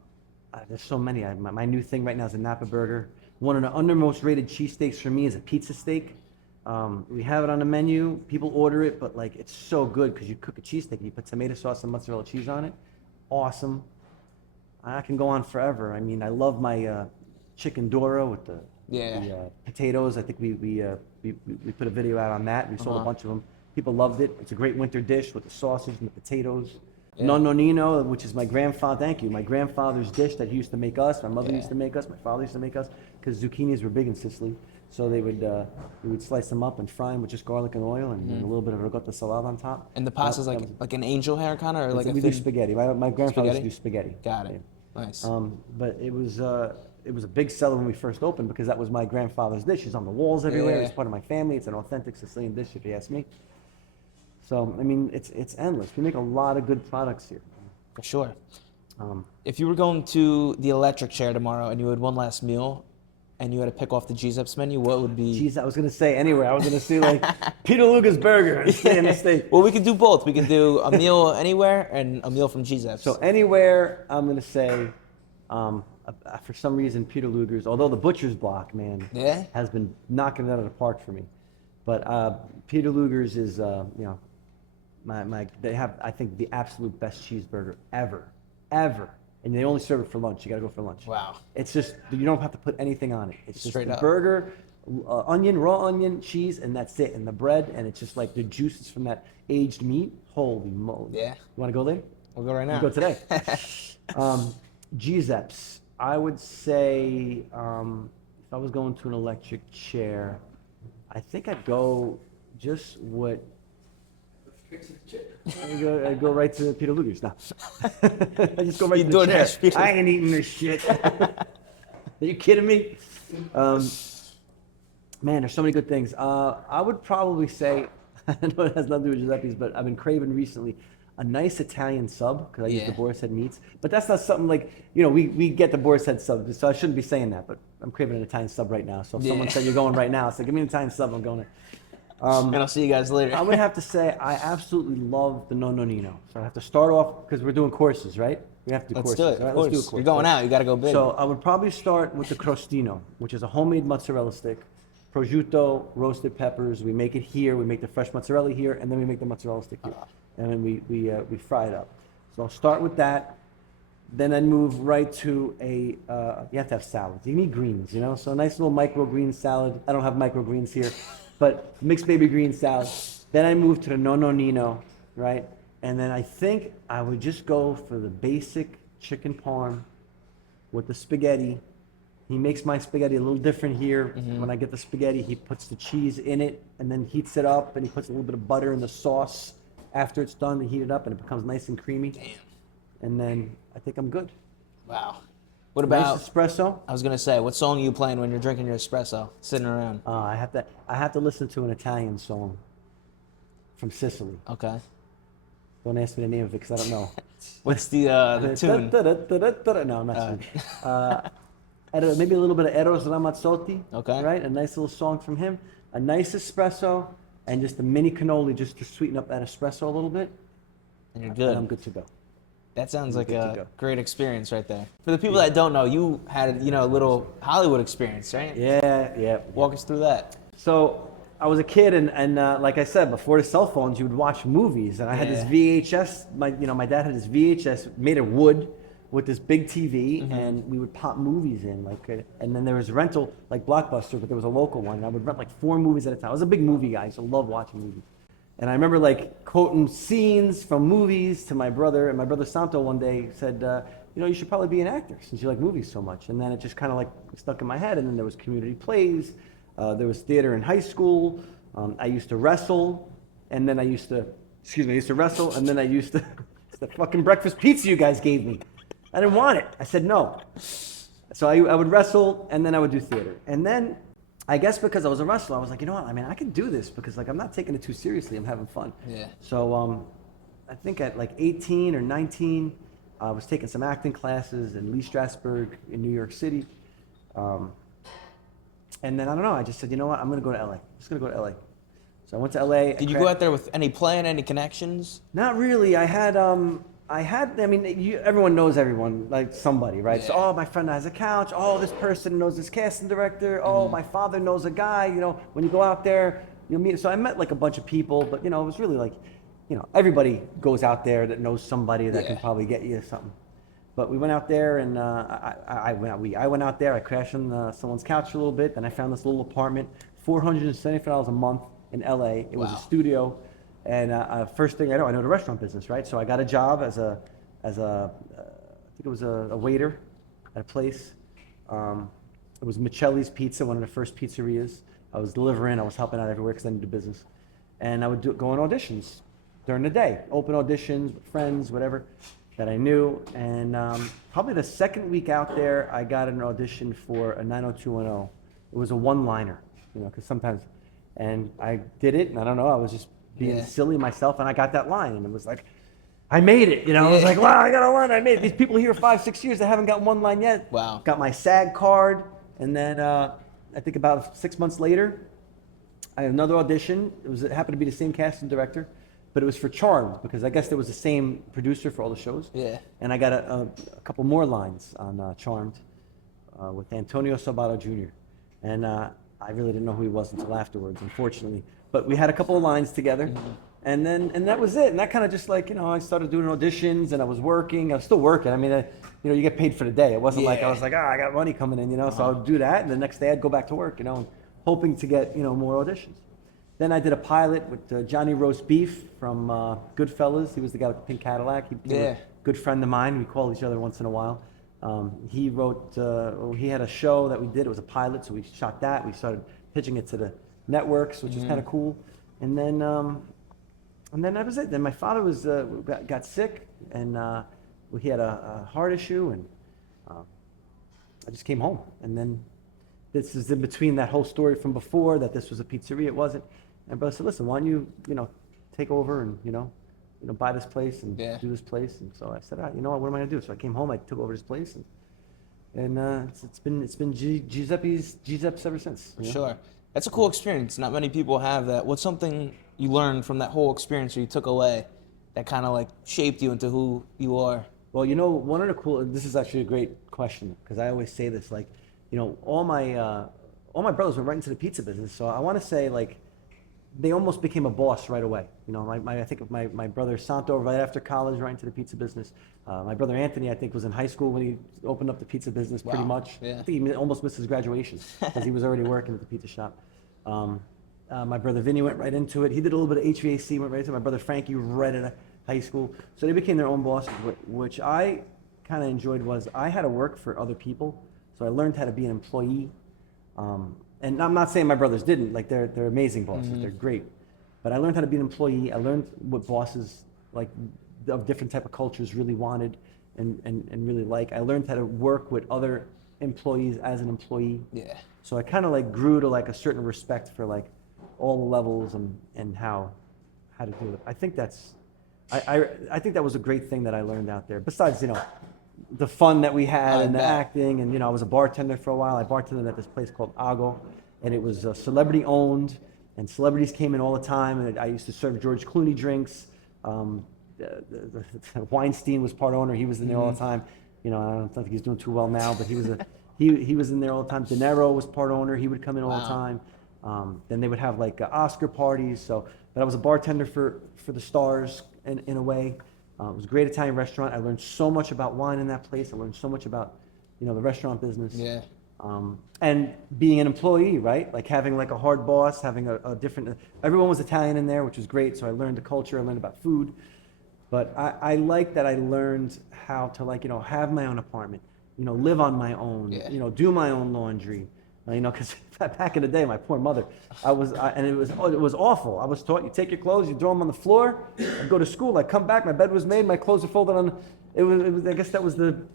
There's so many. My new thing right now is a Napa burger. One of the undermost rated cheesesteaks for me is a pizza steak. We have it on the menu. People order it, but it's so good because you cook a cheesesteak and you put tomato sauce and mozzarella cheese on it. Awesome. I can go on forever. I mean, I love my chicken Dora with the potatoes. I think we put a video out on that. We sold a bunch of them. People loved it. It's a great winter dish with the sausage and the potatoes. Yeah. Nonnino, which is my grandfather's dish that he used to make us. My mother used to make us. My father used to make us because zucchinis were big in Sicily. So we would slice them up and fry them with just garlic and oil and a little bit of ricotta salad on top. And the pasta's like an angel hair kind of, or like a we do spaghetti. My grandfather used to do spaghetti. Got it. Yeah. Nice. But it was a big seller when we first opened because that was my grandfather's dish. It's on the walls everywhere. It's part of my family. It's an authentic Sicilian dish, if you ask me. So I mean, it's endless. We make a lot of good products here. For sure. If you were going to the electric chair tomorrow and you had one last meal, and you had to pick off the Giuseppe's menu, what would be? Jeez, I was gonna say anywhere. I was gonna say Peter Luger's burger and stay in the steak. Well, we could do both. We could do a meal anywhere and a meal from Giuseppe's. So anywhere, I'm gonna say, for some reason, Peter Luger's. Although the Butcher's Block, man, has been knocking it out of the park for me. But Peter Luger's is, they have, I think, the absolute best cheeseburger ever. And they only serve it for lunch. You got to go for lunch. Wow. It's just, you don't have to put anything on it. It's just straight the up. burger, onion, raw onion, cheese, and that's it. And the bread, and it's just the juices from that aged meat. Holy moly. Yeah. You want to go there? We'll go right now. We'll go today. Giuseppe's. I would say, if I was going to an electric chair, I think I'd go just what... I go right to Peter Luger's now. I just go right to the chair. I ain't eating this shit. Are you kidding me? Man, there's so many good things. I would probably say, I know it has nothing to do with Giuseppe's, but I've been craving recently a nice Italian sub because I use the boar's head meats. But that's not something we get the boar's head sub, so I shouldn't be saying that. But I'm craving an Italian sub right now. So if someone said you're going right now, so give me an Italian sub, I'm going there. And I'll see you guys later. I would have to say I absolutely love the Nonnino. So I have to start off because we're doing courses, right? We have to do Let's courses. do it. All Of right, let's do a course. course. You're going out. You got to go big. So I would probably start with the crostino, which is a homemade mozzarella stick. Prosciutto, roasted peppers. We make it here. We make the fresh mozzarella here, and then we make the mozzarella stick here. And then we fry it up. So I'll start with that. Then I move right to you have to have salads. You need greens, you know? So a nice little microgreen salad. I don't have microgreens here, but mixed baby green salad. Then I move to the nonino, right? And then I think I would just go for the basic chicken parm with the spaghetti. He makes my spaghetti a little different here. When I get the spaghetti, he puts the cheese in it and then heats it up, and he puts a little bit of butter in the sauce after it's done to heat it up, and it becomes nice and creamy. Damn. And then I think I'm good. Wow. What about Nice espresso? I was gonna say, what song are you playing when you're drinking your espresso, sitting around? I have to listen to an Italian song from Sicily. Okay. Don't ask me the name of it because I don't know. What's the tune? No, I'm not sure. Maybe a little bit of Eros Ramazzotti. Okay. Right? A nice little song from him. A nice espresso and just a mini cannoli just to sweeten up that espresso a little bit. And you're And good. I'm good to go. That sounds like good to a go. great experience right there. For the people that don't know, you had a little Hollywood experience, right? Yeah. Walk us through that. So I was a kid, and like I said, before the cell phones, you would watch movies, and I had this VHS. My dad had this VHS made of wood with this big TV, and we would pop movies in, and then there was rental like Blockbuster, but there was a local one. And I would rent like 4 movies at a time. I was a big movie guy, so I love watching movies. And I remember like quoting scenes from movies to my brother, and my brother Santo one day said, you should probably be an actor since you like movies so much. And then it just kind of like stuck in my head. And then there was community plays, there was theater in high school. I used to wrestle, and then I used to wrestle, and then I used to, it's the fucking breakfast pizza you guys gave me. I didn't want it. I said no. So I would wrestle, and then I would do theater. And then I guess because I was a wrestler, I was like, you know what? I mean, I can do this because like I'm not taking it too seriously. I'm having fun. Yeah. So I think at like 18 or 19, I was taking some acting classes in Lee Strasberg in New York City. And then I don't know. I just said, you know what? I'm gonna go to LA. I'm just gonna go to LA. So I went to LA. Did you go out there with any plan, any connections? Not really. I mean, everyone knows everyone, like somebody, right? Yeah. So, oh, my friend has a couch. Oh, this person knows this casting director. Oh, my father knows a guy. When you go out there, you'll meet. So I met like a bunch of people, but it was really like, everybody goes out there that knows somebody that can probably get you something. But we went out there, and I went out there. I crashed on someone's couch for a little bit. Then I found this little apartment, $475 a month in LA. It was a studio. And first thing I know the restaurant business, right? So I got a job as a I think it was a waiter at a place. It was Michelli's Pizza, one of the first pizzerias. I was delivering. I was helping out everywhere because I needed business. And I would go on auditions during the day, open auditions with friends, whatever, that I knew. And probably the second week out there, I got an audition for a 90210. It was a one-liner, because sometimes, and I did it, and I don't know, I was just being silly myself, and I got that line, and it was like, I made it, I was like, wow, I got a line, I made it. These people here 5-6 years, they haven't got one line yet. Wow. Got my SAG card, and then I think about 6 months later, I had another audition. It happened to be the same casting director, but it was for Charmed, because I guess there was the same producer for all the shows. Yeah. And I got a couple more lines on Charmed with Antonio Sabato Jr. And I really didn't know who he was until afterwards, unfortunately. But we had a couple of lines together, and that was it. And that kind of just like, I started doing auditions, and I was working. I was still working. I mean, you get paid for the day. It wasn't like I was like, I got money coming in, So I would do that, and the next day I'd go back to work, hoping to get, more auditions. Then I did a pilot with Johnny Roast Beef from Goodfellas. He was the guy with the pink Cadillac. He was a good friend of mine. We call each other once in a while. He he had a show that we did. It was a pilot, so we shot that. We started pitching it to the networks, which was kind of cool. And then that was it. Then my father got sick, and he had a heart issue, and I just came home. And then this is in between that whole story from before, that this was a pizzeria. It wasn't. And brother said, listen, why don't you, take over and, buy this place and do this place. And so I said, all right, what am I going to do? So I came home, I took over this place, and it's been Giuseppe's ever since. Sure. That's a cool experience. Not many people have that. What's something you learned from that whole experience, or you took away, that kind of like shaped you into who you are? Well, one of the this is actually a great question because I always say this, like, all my brothers went right into the pizza business. So I want to say, like, they almost became a boss right away. I think of my brother Santo right after college, right into the pizza business. My brother Anthony, I think, was in high school when he opened up the pizza business pretty Wow. much. Yeah. I think he almost missed his graduation because he was already working at the pizza shop. My brother Vinny went right into it. He did a little bit of HVAC, went right into it. My brother Frankie right out of high school. So they became their own bosses, which I kind of enjoyed was I had to work for other people. So I learned how to be an employee. And I'm not saying my brothers didn't, like they're amazing bosses, they're great. But I learned how to be an employee. I learned what bosses like of different type of cultures really wanted and really like. I learned how to work with other employees as an employee. Yeah. So I kind of like grew to like a certain respect for like all the levels and how to do it. I think I think that was a great thing that I learned out there. Besides, the fun that we had and the acting, and I was a bartender for a while. I bartended at this place called Ago, and it was celebrity owned, and celebrities came in all the time. And I used to serve George Clooney drinks. Weinstein was part owner. He was in there all the time. I don't think he's doing too well now, but he was he was in there all the time. De Niro was part owner. He would come in all the time. Then they would have like Oscar parties. But I was a bartender for the stars in a way. It was a great Italian restaurant. I learned so much about wine in that place. I learned so much about, the restaurant business. Yeah. And being an employee, right? Like having like a hard boss, having a different, everyone was Italian in there, which was great. So I learned the culture, I learned about food. But I like that I learned how to like, have my own apartment, live on my own, do my own laundry. Because back in the day, my poor mother, and it was awful. I was taught you take your clothes, you throw them on the floor. I'd go to school, I'd come back, my bed was made, my clothes are folded on. It was I guess that was the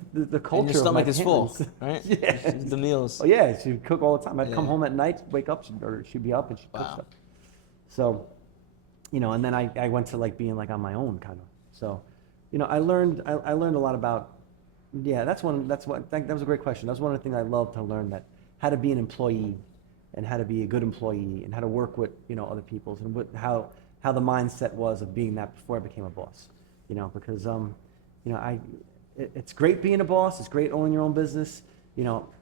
culture. And your stomach is full, parents. right? Yeah. The meals. Oh yeah, she'd cook all the time. I'd come home at night, wake up, she'd be up and she'd cook stuff. So, and then I went to like being like on my own kind of. So, I learned a lot about. Yeah, that was a great question. That was one of the things I loved to learn, that how to be an employee and how to be a good employee and how to work with, other people's and how the mindset was of being that before I became a boss, because, it's great being a boss. It's great owning your own business,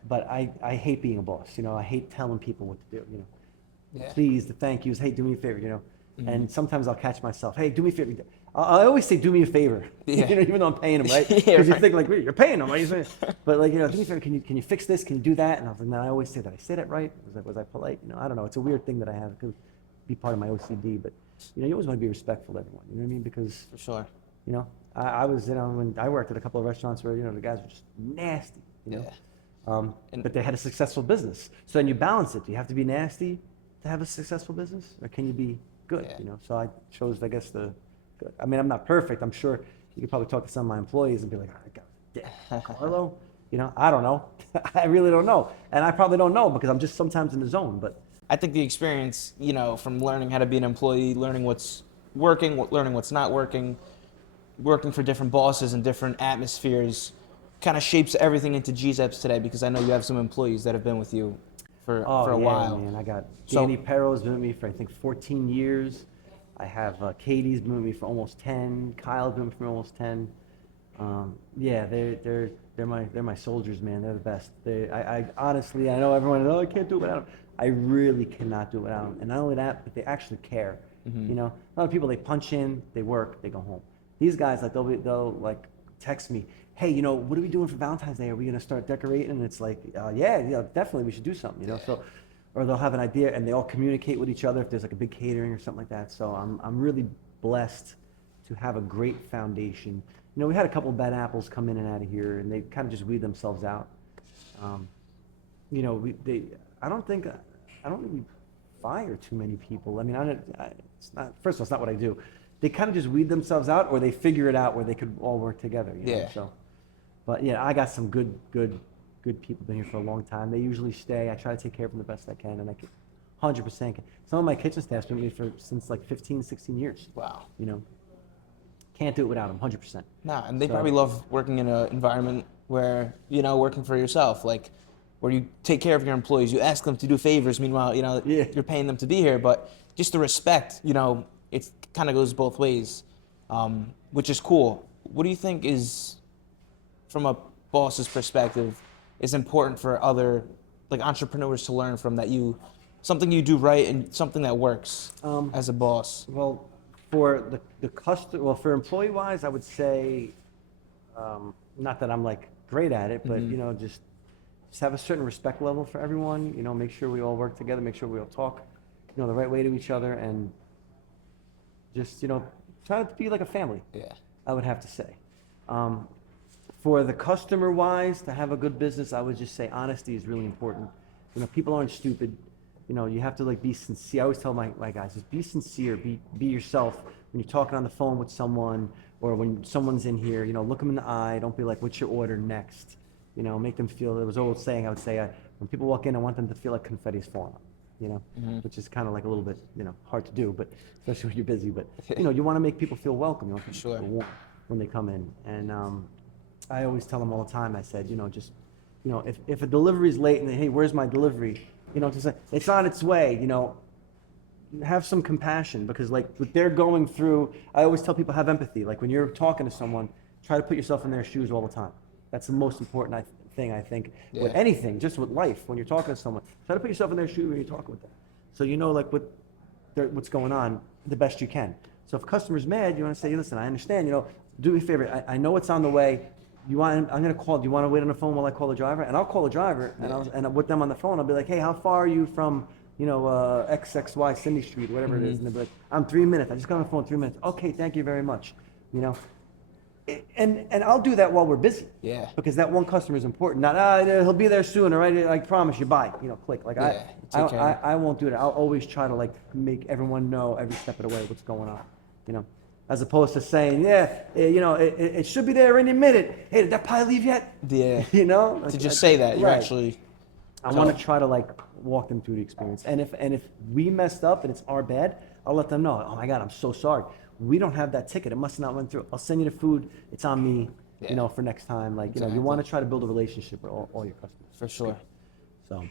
but I hate being a boss. I hate telling people what to do, Please, the thank yous. Hey, do me a favor, And sometimes I'll catch myself. Hey, do me a favor. I always say, do me a favor, even though I'm paying them, right? Because you think like, you're paying them, right? But like, do me a favor. Can you fix this? Can you do that? And I always say that. I say that right? Was I polite? I don't know. It's a weird thing that I have. It could be part of my OCD, but you always want to be respectful to everyone. You know what I mean? Because For sure. I was, when I worked at a couple of restaurants where the guys were just nasty. But they had a successful business. So then you balance it. Do you have to be nasty to have a successful business, or can you be good? So I chose, I guess, the good. I mean, I'm not perfect. I'm sure you could probably talk to some of my employees and be like, Carlo, I don't know. I really don't know. And I probably don't know because I'm just sometimes in the zone. But I think the experience, from learning how to be an employee, learning what's working, learning what's not working, working for different bosses and different atmospheres, kind of shapes everything into GZEPS today, because I know you have some employees that have been with you for a while. Man, I got Danny Perro's been with me for I think 14 years. I have Katie's been with me for almost 10. Kyle's been with me for almost 10. They're my soldiers, man. They're the best. I honestly, I know everyone, I can't do it without them. I really cannot do it without them. And not only that, but they actually care. A lot of people, they punch in, they work, they go home. These guys, like they'll like text me, hey, what are we doing for Valentine's Day? Are we gonna start decorating? And it's like, yeah, definitely, we should do something, So, or they'll have an idea and they all communicate with each other if there's like a big catering or something like that. So I'm really blessed to have a great foundation. We had a couple of bad apples come in and out of here, and they kind of just weed themselves out. I don't think we fire too many people. I mean, it's not. First of all, it's not what I do. They kind of just weed themselves out, or they figure it out where they could all work together. So, but yeah, I got some good people been here for a long time. They usually stay. I try to take care of them the best I can, and I can 100% can. Some of my kitchen staff's been with me since like 15, 16 years. Wow. Can't do it without them, 100%. Nah, and they probably love working in an environment where, working for yourself, like where you take care of your employees, you ask them to do favors, meanwhile, you're paying them to be here, but just the respect, it kind of goes both ways, which is cool. What do you think is from a boss's perspective is important for other like entrepreneurs to learn from that something you do right and something that works as a boss? Well, for the customer, well, for employee wise, I would say, not that I'm like great at it, but just have a certain respect level for everyone. Make sure we all work together, make sure we all talk, the right way to each other, and just try to be like a family. Yeah. I would have to say. For the customer wise, to have a good business, I would just say honesty is really important. People aren't stupid. You have to like be sincere. I always tell my guys, just be sincere, be yourself. When you're talking on the phone with someone or when someone's in here, look them in the eye. Don't be like, what's your order next? Make them feel, there was an old saying I would say, when people walk in, I want them to feel like confetti's falling on, which is kind of like a little bit, hard to do, but especially when you're busy. But, you want to make people feel welcome. You want people to feel warm when they come in. And I always tell them all the time, I said, just, if a delivery's late and they, hey, where's my delivery? Just like, it's on its way, have some compassion, because like what they're going through, I always tell people have empathy. Like when you're talking to someone, try to put yourself in their shoes all the time. That's the most important thing, I think, with anything, just with life. When you're talking to someone, try to put yourself in their shoes when you're talking with them. So like what's going on the best you can. So if a customer's mad, you want to say, listen, I understand, do me a favor. I know it's on the way. I'm going to call. Do you want to wait on the phone while I call the driver? And I'll call the driver, and with them on the phone, I'll be like, hey, how far are you from, XXY Cindy Street, whatever it is? And they'll be like, I'm 3 minutes. I just got on the phone 3 minutes. Okay, thank you very much. And I'll do that while we're busy. Yeah. Because that one customer is important. Not, he'll be there soon, all right? I promise you, bye. Click. Like I won't do that. I'll always try to like make everyone know every step of the way what's going on. As opposed to saying, it should be there any minute. Hey, did that pie leave yet? Yeah. To just say that, you're right. actually. I want to try to like walk them through the experience. And if we messed up and it's our bad, I'll let them know. Oh my God, I'm so sorry. We don't have that ticket. It must not went through. I'll send you the food. It's on me. For next time. Like you want to try to build a relationship with all your customers. For sure. So,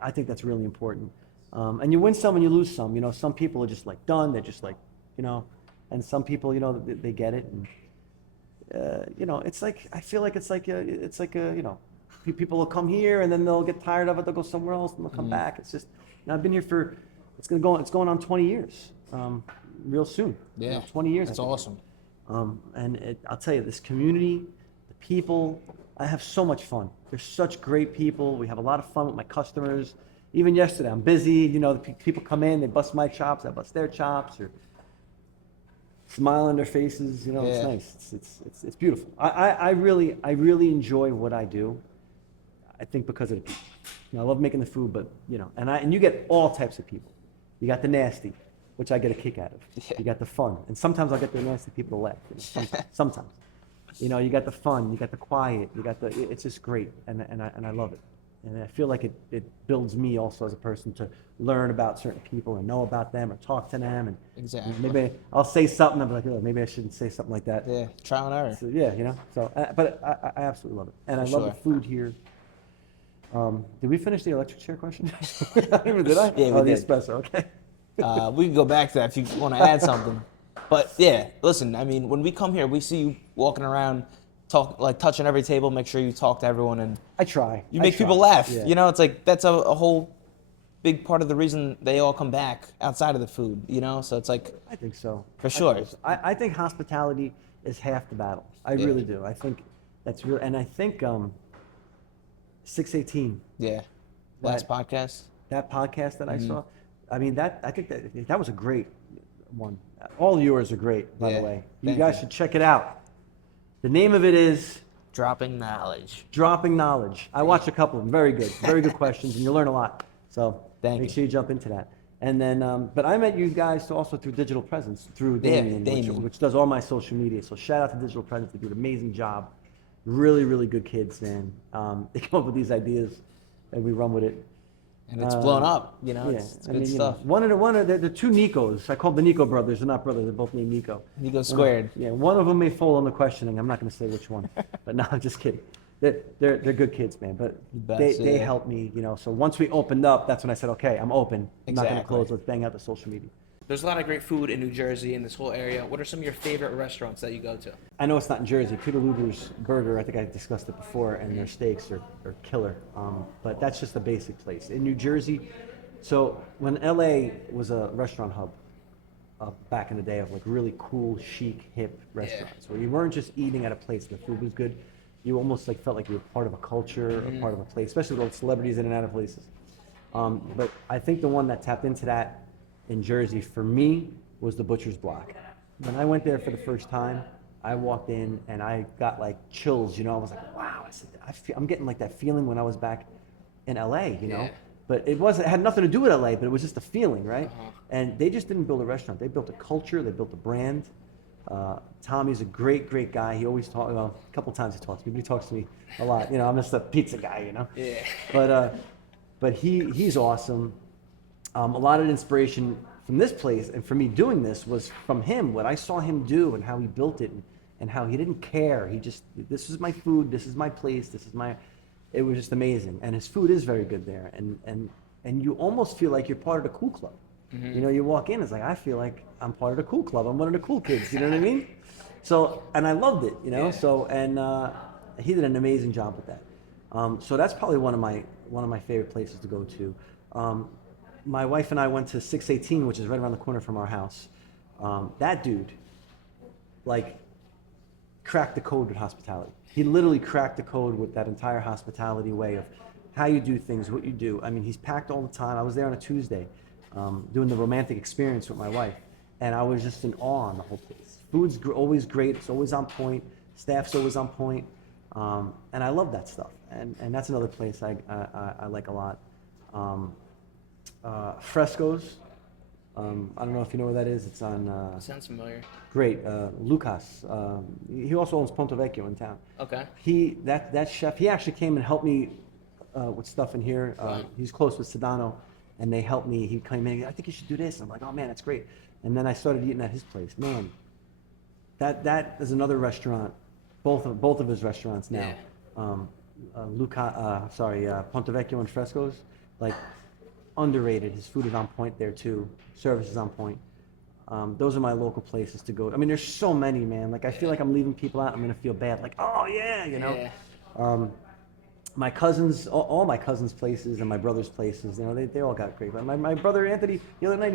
I think that's really important. And you win some and you lose some. Some people are just like done. They're just like, and some people, they get it. And it's like I feel like it's like people will come here and then they'll get tired of it. They'll go somewhere else and they'll come back. It's just I've been here for it's going on 20 years. Real soon. Yeah. 20 years. That's awesome. And I'll tell you, this community, the people, I have so much fun. They're such great people. We have a lot of fun with my customers. Even yesterday, I'm busy. The people come in, they bust my chops, I bust their chops, or smile on their faces. It's nice. It's beautiful. I really enjoy what I do. I think because of the people. I love making the food, but and you get all types of people. You got the nasty, which I get a kick out of. Yeah. You got the fun, and sometimes I'll get the nasty people to laugh. Sometimes, you got the fun, you got the quiet, it's just great, and I love it, and I feel like it builds me also as a person to learn about certain people and know about them or talk to them, and Exactly. maybe I'll say something, I'm like, oh, maybe I shouldn't say something like that. Yeah. Trial and error. So, yeah, So, but I absolutely love it, and I love the food here. Did we finish the electric chair question? Did I? Yeah, we the did. espresso. Okay. We can go back to that if you want to add something. But yeah, listen, I mean, when we come here, we see you walking around, touching every table, make sure you talk to everyone, and I try. you make people laugh. Yeah. It's like that's a whole big part of the reason they all come back outside of the food, So it's like. I think so. For sure. I think hospitality is half the battle. I really do. I think that's real. And I think 618. Yeah. Last podcast. That podcast that I saw. I mean, I think that was a great one. All yours are great, by the way. You guys should check it out. The name of it is Dropping Knowledge. Dropping Knowledge. I watched a couple of them. Very good questions, and you learn a lot. So make sure you jump into that. And then, but I met you guys also through Digital Presence, through Damien, which does all my social media. So shout out to Digital Presence. They do an amazing job. Really, really good kids, man. They come up with these ideas, and we run with it. And it's blown up, it's good stuff. The two Nicos, I call them the Nico brothers. They're not brothers, they're both named Nico. Nico squared. One of them may fall on the questioning. I'm not going to say which one, but no, I'm just kidding. They're good kids, man. But they helped me, So once we opened up, that's when I said, okay, I'm open. I'm not going to close. Let's bang out the social media. There's a lot of great food in New Jersey in this whole area. What are some of your favorite restaurants that you go to? I know it's not in Jersey. Peter Luger's Burger, I think I discussed it before, and their steaks are killer. But that's just a basic place. In New Jersey, so when LA was a restaurant hub, back in the day of like really cool, chic, hip restaurants, where you weren't just eating at a place, the food was good. You almost like felt like you were part of a culture or part of a place, especially with all the celebrities in and out of places. But I think the one that tapped into that in Jersey for me was the Butcher's Block. When I went there for the first time, I walked in and I got like chills, I was like, wow, I'm getting like that feeling when I was back in LA, But it had nothing to do with LA, but it was just a feeling, right? And they just didn't build a restaurant. They built a culture, they built a brand. Tommy's a great, great guy. He always talks, well, a couple times he talks to me, but he talks to me a lot. I'm just a pizza guy, Yeah. But he's awesome. A lot of inspiration from this place and for me doing this was from him, what I saw him do and how he built it and how he didn't care. This is my food, this is my place, it was just amazing. And his food is very good there. And you almost feel like you're part of the cool club. You walk in, it's like, I feel like I'm part of the cool club. I'm one of the cool kids, you know what I mean? So, and I loved it, Yeah. So, and he did an amazing job with that. So that's probably one of my favorite places to go to. My wife and I went to 618, which is right around the corner from our house. That dude, like, cracked the code with hospitality. He literally cracked the code with that entire hospitality way of how you do things, what you do. I mean, he's packed all the time. I was there on a Tuesday doing the romantic experience with my wife, and I was just in awe on the whole place. Food's always great. It's always on point. Staff's always on point. And I love that stuff. And that's another place I like a lot. Frescoes. I don't know if you know where that is. It's on. Sounds familiar. Great. Lucas. He also owns Ponte Vecchio in town. Okay. That chef. He actually came and helped me with stuff in here. He's close with Sedano, and they helped me. He came in. I think you should do this. I'm like, oh man, that's great. And then I started eating at his place. Man, that is another restaurant. Both of his restaurants now. Yeah. Ponte Vecchio and Frescoes. Like. Underrated. His food is on point there too. Service is on point. Those are my local places to go. I mean, there's so many, man. Like I feel like I'm leaving people out. I'm gonna feel bad. Like, oh yeah, Yeah. My cousins, all my cousins' places and my brother's places, they all got great. But my brother Anthony, the other night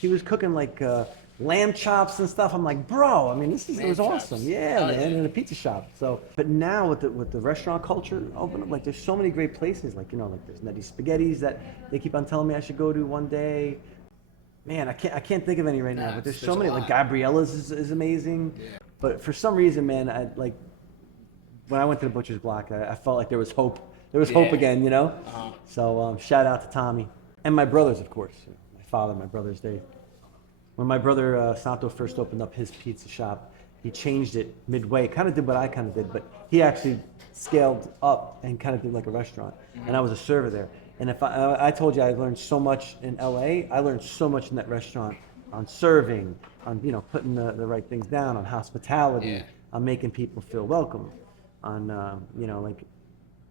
he was cooking like lamb chops and stuff. I'm like, bro, I mean, it was awesome. Yeah, man, in a pizza shop. So, but now with the restaurant culture open up, like there's so many great places. Like like there's Nettie Spaghetti's that they keep on telling me I should go to one day. Man, I can't think of any right now. But there's so many. Like Gabriella's is amazing. Yeah. But for some reason, man, when I went to the Butcher's Block, I felt like there was hope. There was hope again, So shout out to Tommy and my brothers, of course. My father, my brothers. When my brother Santo first opened up his pizza shop, he changed it midway. Kind of did what I kind of did, but he actually scaled up and kind of did like a restaurant. And I was a server there. And if I told you I learned so much in LA, I learned so much in that restaurant on serving, on putting the right things down, on hospitality, on making people feel welcome, on like.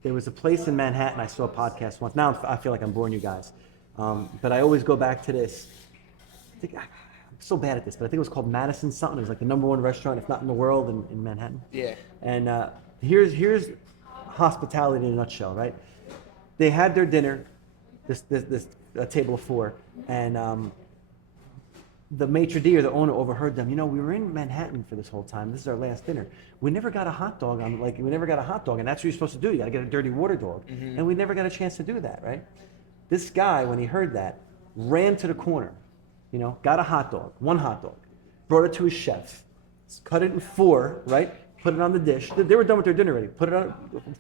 There was a place in Manhattan, I saw a podcast once. Now I feel like I'm boring you guys. But I always go back to this. I'm so bad at this, but I think it was called Madison something. It was like the #1 restaurant, if not in the world, in Manhattan. Yeah. And here's hospitality in a nutshell, right? They had their dinner, this table of 4, and the maitre d' or the owner overheard them. We were in Manhattan for this whole time. This is our last dinner. We never got a hot dog and that's what you're supposed to do. You got to get a dirty water dog, and we never got a chance to do that, right? This guy, when he heard that, ran to the corner, got a hot dog, 1 hot dog, brought it to his chef, cut it in 4, right? Put it on the dish. They were done with their dinner already. Put it on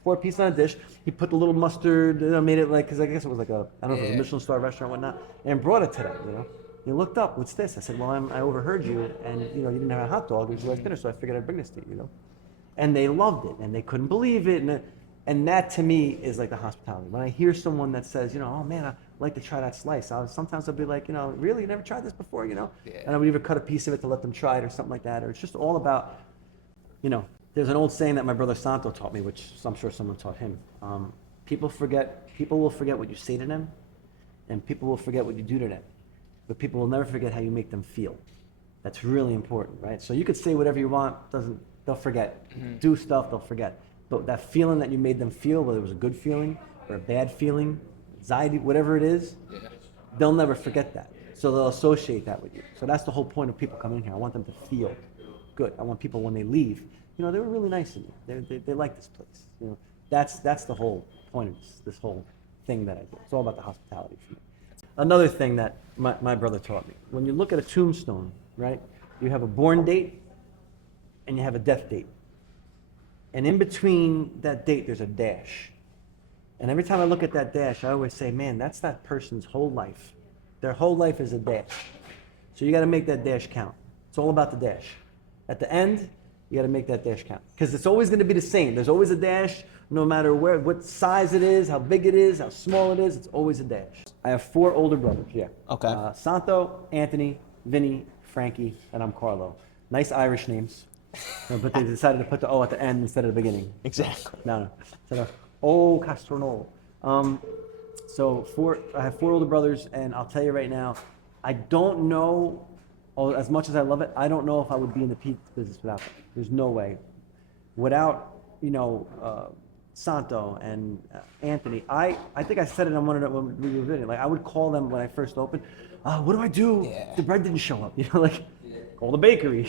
4 pieces on a dish. He put the little mustard, made it like, because I guess it was like I don't know if it was a Michelin star restaurant or whatnot, and brought it to them, He looked up, what's this? I said, well, I overheard you, and you didn't have a hot dog. It was your last dinner, so I figured I'd bring this to you, And they loved it, and they couldn't believe it, and that to me is like the hospitality. When I hear someone that says, oh man, I'd like to try that slice. Sometimes I'll be like, really, you never tried this before, And I would either cut a piece of it to let them try it or something like that, or it's just all about, There's an old saying that my brother Santo taught me, which I'm sure someone taught him. People will forget what you say to them, and people will forget what you do to them. but people will never forget how you make them feel. That's really important, right? So you could say whatever you want, they'll forget. Do stuff, they'll forget. But that feeling that you made them feel, whether it was a good feeling or a bad feeling, anxiety, whatever it is, they'll never forget that. So they'll associate that with you. So that's the whole point of people coming in here. I want them to feel good. I want people when they leave, they were really nice to me. They like this place. That's the whole point of this whole thing that I do. It's all about the hospitality for me. Another thing that my brother taught me: when you look at a tombstone, right, you have a born date and you have a death date, and in between that date there's a dash. And every time I look at that dash, I always say, man, that's that person's whole life. Their whole life is a dash. So you got to make that dash count. It's all about the dash. At the end, you got to make that dash count, because it's always going to be the same. There's always a dash, no matter what size it is, how big it is, how small it is. It's always a dash. I have 4 older brothers. Yeah. Okay. Santo, Anthony, Vinny, Frankie, and I'm Carlo. Nice Irish names, but they decided to put the O at the end instead of the beginning. Exactly. No. So, Carlo Castronovo. I have 4 older brothers, and I'll tell you right now, I don't know, as much as I love it, I don't know if I would be in the pizza business without them. There's no way. Without, Santo and Anthony, I think I said it on one of the, when we were videoing, like I would call them when I first opened, what do I do? Yeah. The bread didn't show up, call the bakery,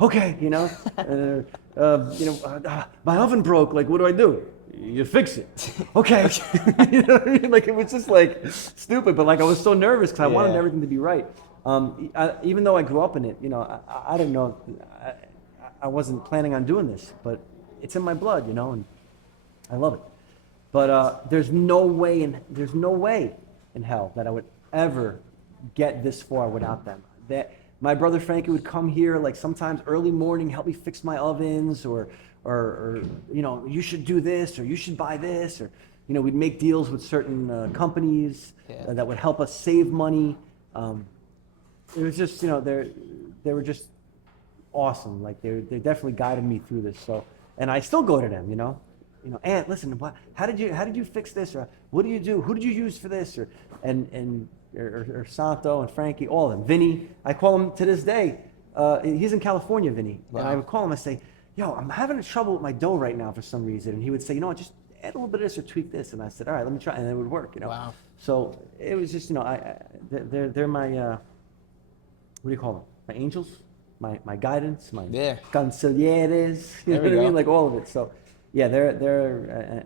okay, my oven broke, like what do I do? You fix it. Okay. You know what I mean? Like it was just like stupid, but like I was so nervous because I wanted everything to be right. Even though I grew up in it, I didn't know, I wasn't planning on doing this, but it's in my blood, and I love it. But there's no way in hell that I would ever get this far without them. That my brother Frankie would come here like sometimes early morning, help me fix my ovens, or you should do this, or you should buy this, or we'd make deals with certain companies that would help us save money. It was just they were just awesome. Like they definitely guided me through this. So, and I still go to them. Aunt, listen, how did you fix this, or what do you do? Who did you use for this, or Santo and Frankie, all of them. Vinny, I call him to this day. He's in California, Vinny, and I would call him. I say, yo, I'm having trouble with my dough right now for some reason. And he would say, just add a little bit of this or tweak this. And I said, all right, let me try. And it would work, Wow. So it was just, they're my, what do you call them? My angels, my guidance, my consiglieres, you know what I mean? Like all of it. So yeah, they're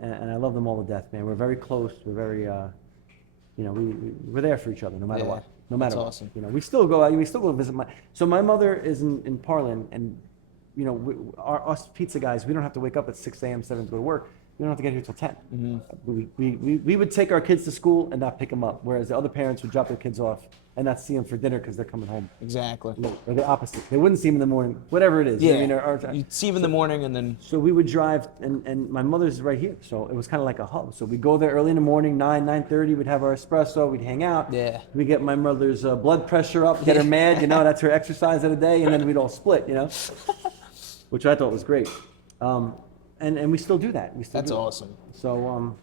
and I love them all to death, man. We're very close. We're very, we're there for each other no matter what. No matter what. Awesome. We still go visit my mother is in Parlin, and us pizza guys, we don't have to wake up at 6 a.m., 7 to go to work. We don't have to get here till 10. Mm-hmm. We would take our kids to school and not pick them up, whereas the other parents would drop their kids off and not see them for dinner because they're coming home. Exactly. Or the opposite. They wouldn't see them in the morning, whatever it is. Yeah. You'd see them in the morning and then... So we would drive, and my mother's right here, so it was kind of like a hub. So we'd go there early in the morning, 9:30, we'd have our espresso, we'd hang out. Yeah. We'd get my mother's blood pressure up, get her mad, that's her exercise of the day, and then we'd all split, which I thought was great. And we still do that. That's awesome. So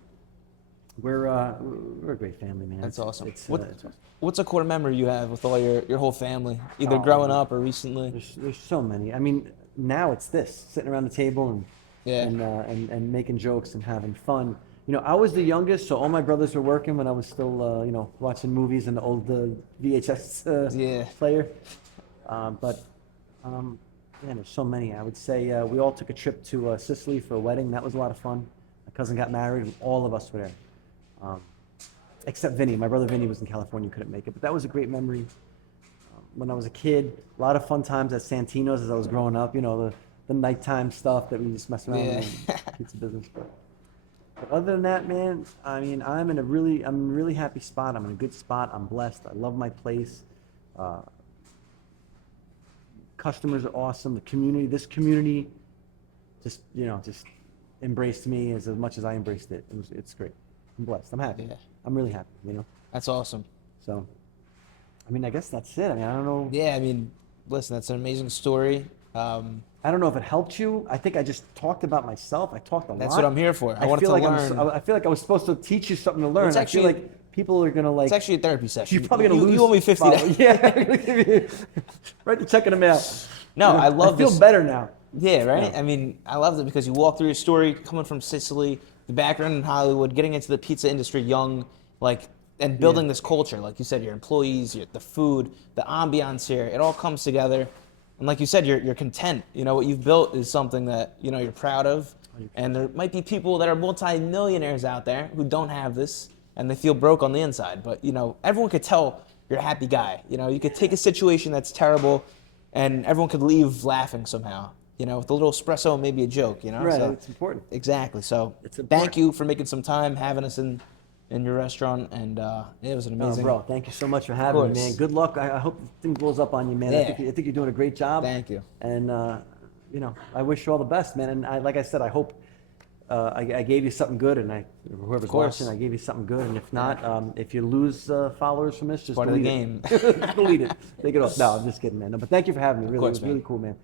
we're a great family, man. That's awesome. It's awesome. What's a core memory you have with all your whole family, either growing up or recently? There's so many. I mean, now it's this, sitting around the table and making jokes and having fun. I was the youngest, so all my brothers were working when I was still, watching movies in the old VHS player. Man, there's so many. I would say we all took a trip to Sicily for a wedding. That was a lot of fun. My cousin got married, and all of us were there. Except Vinny. My brother Vinny was in California, couldn't make it. But that was a great memory. When I was a kid, a lot of fun times at Santino's as I was growing up. The nighttime stuff that we just messed around with in pizza business. But other than that, man, I mean, I'm in a really happy spot. I'm in a good spot. I'm blessed. I love my place. Customers are awesome. This community just embraced me as much as I embraced it. It's great. I'm blessed. I'm happy. Yeah. I'm really happy, That's awesome. So, I mean, I guess that's it. I mean, I don't know. Yeah, I mean, listen, that's an amazing story. I don't know if it helped you. I think I just talked about myself. I talked a lot. That's what I'm here for. I wanted to learn. I feel like I was supposed to teach you something to learn. I feel like people are gonna like. It's actually a therapy session. You're probably gonna lose. You owe me $50. followers. Yeah. Write the check in the mail. No, I love I feel this. better now. Yeah, right? Yeah. I mean, I love it because you walk through your story coming from Sicily, the background in Hollywood, getting into the pizza industry young, like, and building this culture. Like you said, your employees, the food, the ambiance here, it all comes together. And like you said, you're content. You know, what you've built is something that, you know, you're proud of. And there might be people that are multi-millionaires out there who don't have this and they feel broke on the inside. But, you know, everyone could tell you're a happy guy. You know, you could take a situation that's terrible and everyone could leave laughing somehow. You know, with a little espresso and maybe a joke, you know? Right, So, it's important. exactly. So It's important. thank you for making some time, having us in your restaurant. And it was an Oh, amazing. bro, thank you so much for having me, course. man. Good luck. I hope the thing blows up on you, man. Yeah. I think you're doing a great job. Thank you. And, you know, I wish you all the best, man. And like I said, I hope I gave you something good, and whoever's course. watching, I gave you something good. And if not, if you lose followers from this, just Part of the delete game. it. Delete it. Take it off. No, I'm just kidding, man. No, but thank you for having me. Really, course, it was really man. cool, man.